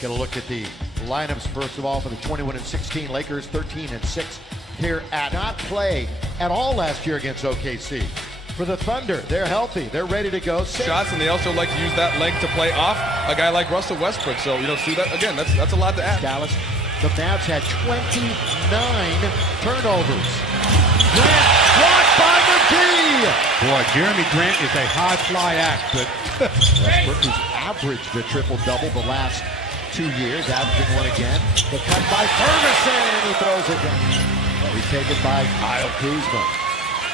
Get a look at the lineups first of all for the 21-16 Lakers, 13-6 here at not play at all last year against OKC. For the Thunder, they're healthy, they're ready to go. Shots, and they also like to use that length to play off a guy like Russell Westbrook. So, see that again, that's a lot to add. Dallas, the Mavs had 29 turnovers. Grant blocked by McGee. Boy, Jeremy Grant is a high fly act, but Westbrook, who's averaged the triple-double the last 2 years, averaging one again. The cut by Ferguson, and he throws it down. He's taken by Kyle Kuzma.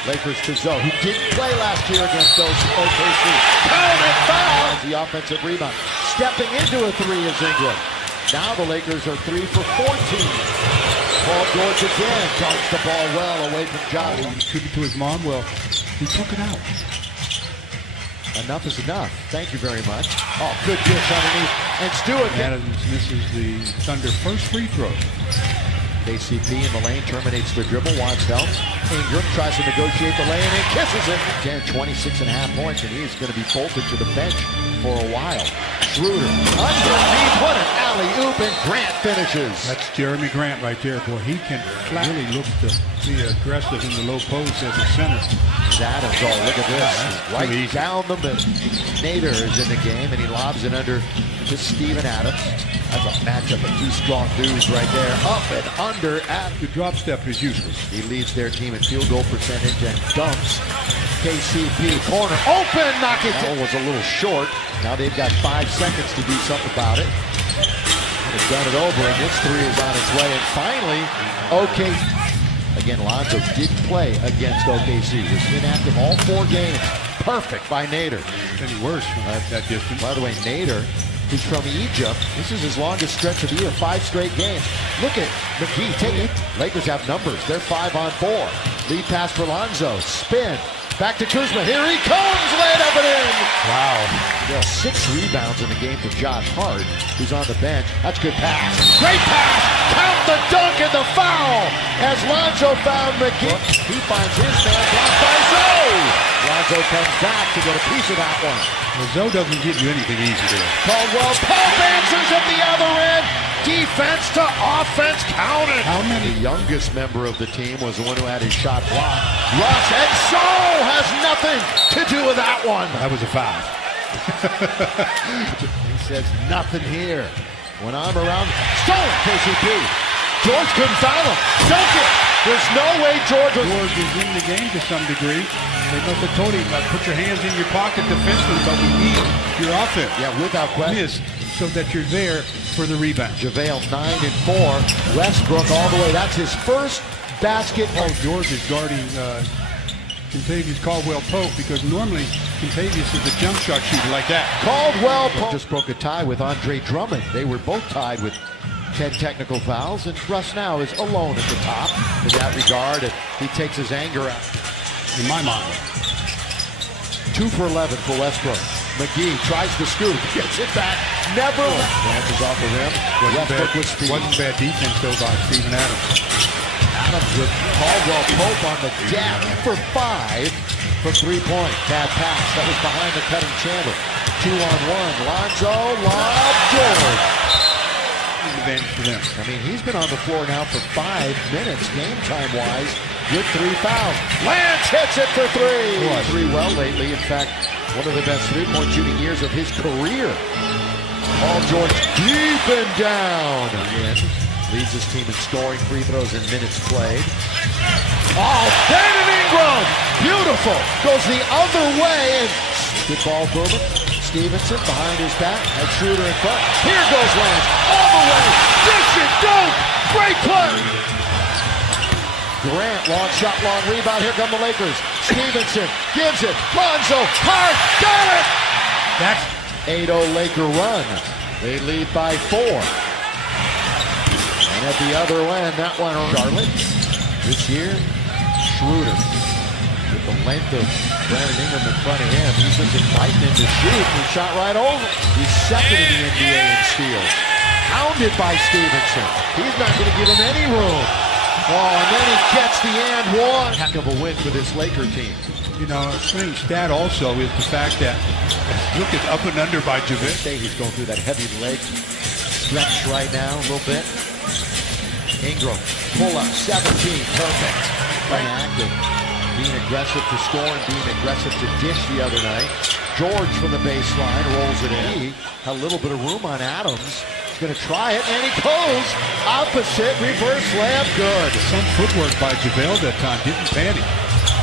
Lakers to Zoe, who didn't play last year against those OKC. Counted foul! The offensive rebound. Stepping into a three is Ingram. Now the Lakers are 3 for 14. Paul George again dunks the ball well away from Josh. he took it to his mom. Well, he took it out. Enough is enough. Thank you very much. Oh, good dish underneath. And Stewart. Adams misses the Thunder first free throw. KCP in the lane terminates the dribble, wants help. Ingram tries to negotiate the lane and kisses it. Again, 26.5 points, and he's going to be bolted to the bench for a while. Schroeder underneath, what an alley-oop, and Grant finishes. That's Jeremy Grant right there. Boy, he can really look to be aggressive in the low post as a center. Adams, oh, look at this. Right down the middle. Nader is in the game, and he lobs it under to Steven Adams. That's a matchup of two strong dudes right there. Up and under at the drop step is useless. He leads their team in field goal percentage and dunks. KCP corner open, knock it. That was a little short. Now they've got 5 seconds to do something about it. They've done it over, and this three is on its way. And finally, Again, Lonzo didn't play against OKC. He was inactive all 4 games. Perfect by Nader. Any worse from that distance. By the way, Nader, who's from Egypt, this is his longest stretch of the year, 5 straight games. Look at McGee, take it. Lakers have numbers. They're 5 on 4. Lead pass for Lonzo. Spin. Back to Kuzma. Here he comes. Laid up and in. Wow. Yeah, 6 rebounds in the game for Josh Hart, who's on the bench. That's good pass. Great pass. Count the dunk and the foul. As Lonzo found McGee. He finds his man blocked by Zoe. Lonzo comes back to get a piece of that one. Well, Zoe doesn't give you anything easy there. Caldwell Pope answers at the other end. Defense to offense, counted. How many? The youngest member of the team was the one who had his shot blocked. Russ, and so has nothing to do with that one. That was a foul. He says nothing here. When I'm around, stolen KCP. George couldn't foul him. Dunk it. There's no way George was in the game to some degree. They must have told him, put your hands in your pocket defensively, but we need your offense. Yeah, without question. So that you're there for the rebound. JaVale 9 and 4. Westbrook all the way. That's his first basket. Oh, George is guarding Contavious Caldwell Pope, because normally Contavious is a jump shot shooter like that. Caldwell Pope just broke a tie with Andre Drummond. They were both tied with 10 technical fouls, and Russ now is alone at the top in that regard, and he takes his anger out. In my mind. 2 for 11 for Westbrook. McGee tries to scoop, gets it back, never bounces off of him. Westbrook with speed. Wasn't bad defense though by Steven Adams. Adams with Caldwell Pope on the deck for 5 for 3-point. Bad pass, that was behind the cutting Chandler. 2-on-1, Lonzo, lob, George. Advantage for them. I mean, he's been on the floor now for 5 minutes, game time-wise, with 3 fouls. Lance hits it for 3. 3 well lately. In fact, one of the best 3-point shooting years of his career. Paul George deep and down. Again, leads his team in scoring, free throws, and minutes played. Oh, Brandon Ingram! Beautiful! Goes the other way, and good ball movement. Stevenson behind his back, and Schroeder in front. Here goes Lance, all the way, dish it, dunk, great play. Grant, long shot, long rebound, here come the Lakers. Stevenson gives it, Lonzo, Hart, got it! That's 8-0 Laker run. They lead by 4. And at the other end, that one, Charlotte. This year, Schroeder. With the length of Brandon Ingram in front of him, he's just inviting him to shoot, and he shot right over. He's second in the NBA in steals. Hounded by Stevenson. He's not going to give him any room. Oh, and then he gets the and one. Heck of a win for this Laker team. You know, a strange stat also is the fact that, look at up and under by JaVale. He's going through that heavy leg stretch right now a little bit. Ingram, pull up, 17, perfect. Playing active, being aggressive to score and being aggressive to dish the other night. George from the baseline rolls it in. A little bit of room on Adams. He's going to try it, and he goes opposite, reverse layup, good. Some footwork by JaVale that time, didn't panic.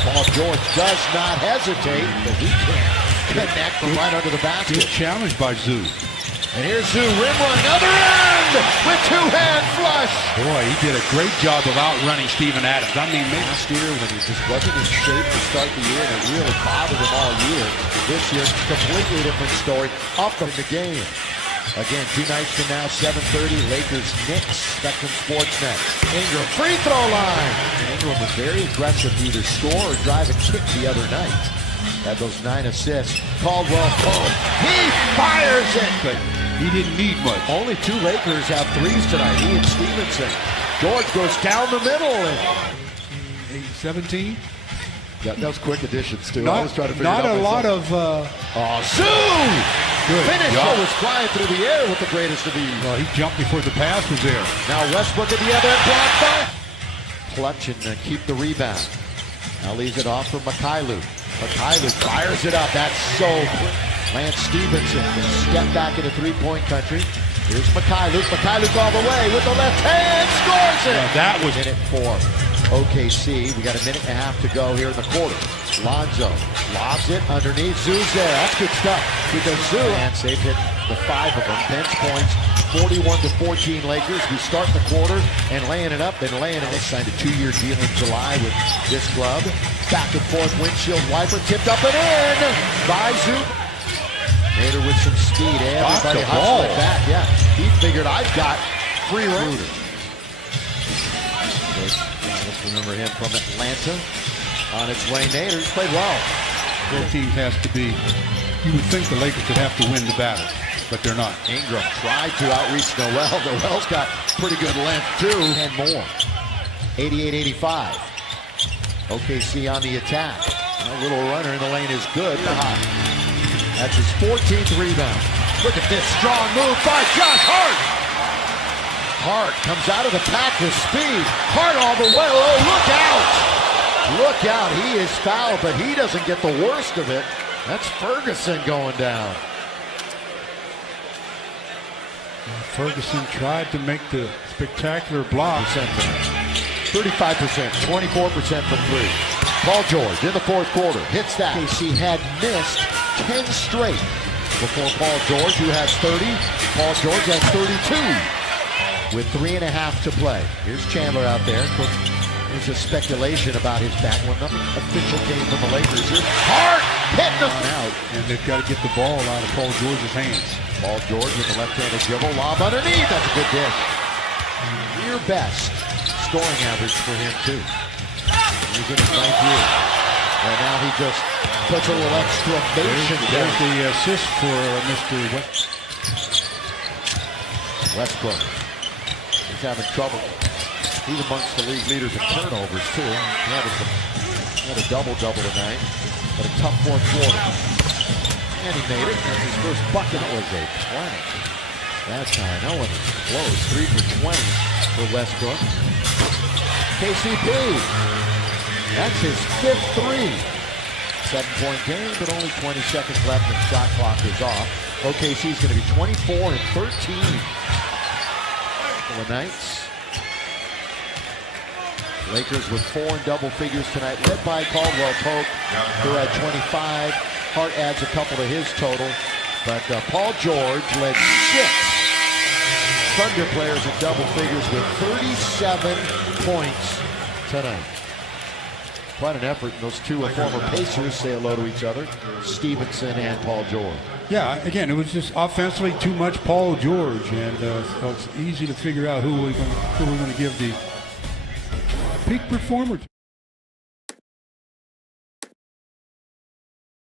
Paul George does not hesitate, but he can't connect from right under the basket. Good challenge by Zoo. And here's Zoo, rim run, other end with two-hand flush. Boy, he did a great job of outrunning Steven Adams. I mean, Last year when he just wasn't in shape to start the year, and it really bothered him all year. This year, completely different story. Up in the game. Again, 2 nights from now, 7:30, Lakers-Knicks, Spectrum Sportsnet. Ingram, free throw line. Ingram was very aggressive to either score or drive a kick the other night. Had those 9 assists. Caldwell Pope, he fires it. but he didn't need much. Only 2 Lakers have threes tonight, he and Stevenson. George goes down the middle. And 17? yeah, that was quick additions, too. I was trying to figure not it out a lot myself. of... Zoo! Good Finisher job. was flying through the air with the greatest of ease. Well, he jumped before the pass was there. Now Westbrook at the other end, blocked by. Clutch and keep the rebound. Now leaves it off for Mikhailu. Mikhailu fires it up. That's so quick. Lance Stevenson can step back into three-point country. Here's Mikhailu. Mikhailu's all the way with the left hand. Scores it. Now that was... Minute 4. OKC. We got a minute and a half to go here in the quarter. Lonzo lobs it underneath. Zoo's there. That's good stuff. Because Zoo and they've hit the 5 of them. Bench points. 41-14 Lakers. We start the quarter and laying it up. Then laying it. They signed a 2-year deal in July with this club. Back and forth windshield wiper tipped up and in by Zoo. Nader with some speed. Everybody hustling back. Yeah, he figured I've got free reign. Let's remember him from Atlanta. On its way, Nader's played well. Both teams has to be... You would think the Lakers would have to win the battle, but they're not. Ingram tried to outreach Noel. Noel's got pretty good length, too. And more. 88-85. OKC on the attack. A little runner in the lane is good. That's his 14th rebound. Look at this strong move by Josh Hart. Hart comes out of the pack with speed. Hart all the way. Oh, look out. Look out. He is fouled, but he doesn't get the worst of it. That's Ferguson going down. Ferguson tried to make the spectacular block. 35%, 24% from 3. Paul George in the 4th quarter hits that. KC had missed 10 straight before Paul George, who has 30. Paul George has 32 with 3.5 to play. Here's Chandler out there. There's a speculation about his back. Well, nothing official came from the Lakers. Here's Hart hitting the out. And they've got to get the ball out of Paul George's hands. Paul George with the left-handed dribble. Lob underneath. That's a good dish. Near best scoring average for him, too. He's in his 9th year. And now he just puts a little exclamation. There's the assist for Mr. Westbrook. He's having trouble. He's amongst the league leaders in turnovers, too. He had a double-double tonight, but a tough 4th quarter. And he made it. That's his first bucket. That was a plenty. That time, no one was close. 3 for 20 for Westbrook. KCP. That's his 5th 3. 7-point game, but only 20 seconds left and shot clock is off. OKC's going to be 24-13 for the Knights. Lakers with 4 in double figures tonight, led by Caldwell Pope, who had 25. Hart adds a couple to his total, but Paul George led 6 Thunder players in double figures with 37 points tonight. Quite an effort. And those 2 former Pacers say hello to each other, Stevenson and Paul George. Yeah, again, it was just offensively too much Paul George, and so it's easy to figure out who we're going to give the peak performer to.